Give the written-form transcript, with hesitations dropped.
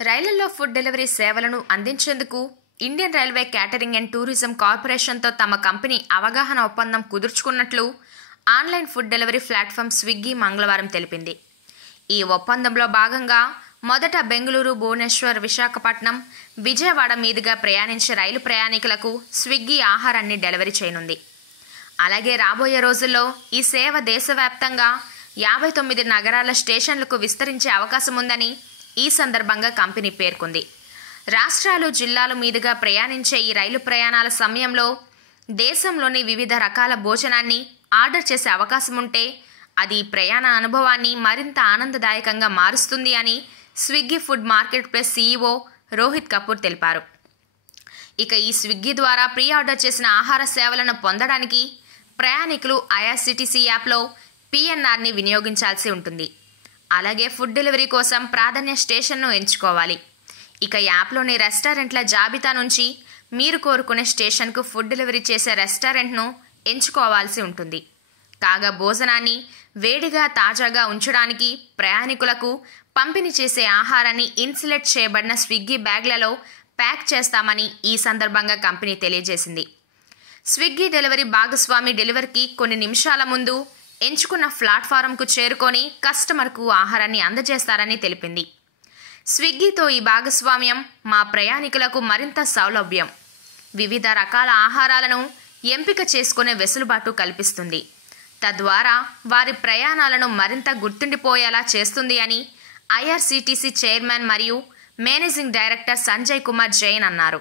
రైళ్లలో food delivery సేవలను అందించేందుకు Indian Railway Catering and Tourism కార్పొరేషన్తో తమ కంపెనీ అవగాహన ఒప్పందం కుదుర్చుకున్నట్లు online food delivery platform Swiggy మంగళవారం తెలిపింది. ఈ ఒప్పందంలో భాగంగా మొదట బెంగళూరు, భువనేశ్వర్, విశాఖపట్నం, విజయవాడ మీదుగా ప్రయాణించే రైలు ప్రయాణికులకు స్విగ్గీ ఆహారాన్ని డెలివరీ చేయనుంది. అలాగే రాబోయే రోజుల్లో ఈ సేవ దేశవ్యాప్తంగా 59 నగరాల స్టేషన్లకు విస్తరించే అవకాశం ఉందని ఈ సందర్భంగా కంపెనీ పేర్కొంది. రాష్ట్రాలు, జిల్లాల మీదుగా ప్రయాణించే ఈ రైలు ప్రయాణాల సమయంలో దేశంలోని వివిధ రకాల భోజనాన్ని ఆర్డర్ చేసే అవకాశం ఉంటే అది ప్రయాణ అనుభవాన్ని మరింత ఆనందదాయకంగా మారుస్తుంది అని Swiggy food market place CEO Rohit Kapoor తెలిపారు. ఇక ఈ స్విగ్గీ ద్వారా ప్రీ ఆర్డర్ చేసిన ఆహార సేవలను పొందడానికి ప్రయాణికులు IRCTC యాప్లో PNRని వినియోగించాల్సి ఉంటుంది. అలాగే ఫుడ్ డెలివరీ కోసం ప్రాధాన్య స్టేషన్ను ఎంచుకోవాలి. ఇక యాప్లోని రెస్టారెంట్ల జాబితా నుంచి మీరు కోరుకునే స్టేషన్కు ఫుడ్ డెలివరీ చేసే రెస్టారెంట్ను ఎంచుకోవాల్సి ఉంటుంది. కాగా భోజనాన్ని వేడిగా, తాజాగా ఉంచడానికి ప్రయాణికులకు పంపిణీ చేసే ఆహారాన్ని ఇన్సులేట్ చేయబడిన స్విగ్గీ బ్యాగ్లలో ప్యాక్ చేస్తామని ఈ సందర్భంగా కంపెనీ తెలియజేసింది. స్విగ్గీ డెలివరీ భాగస్వామి డెలివరీకి కొన్ని నిమిషాల ముందు ఎంచుకున్న ప్లాట్ఫారంకు చేరుకొని కస్టమర్కు ఆహారాన్ని అందజేస్తారని తెలిపింది. స్విగ్గీతో ఈ భాగస్వామ్యం మా ప్రయాణికులకు మరింత సౌలభ్యం, వివిధ రకాల ఆహారాలను ఎంపిక చేసుకునే వెసులుబాటు కల్పిస్తుంది. తద్వారా వారి ప్రయాణాలను మరింత గుర్తుండిపోయేలా చేస్తుంది అని IRCTC చైర్మన్ మరియు మేనేజింగ్ డైరెక్టర్ సంజయ్ కుమార్ జైన్ అన్నారు.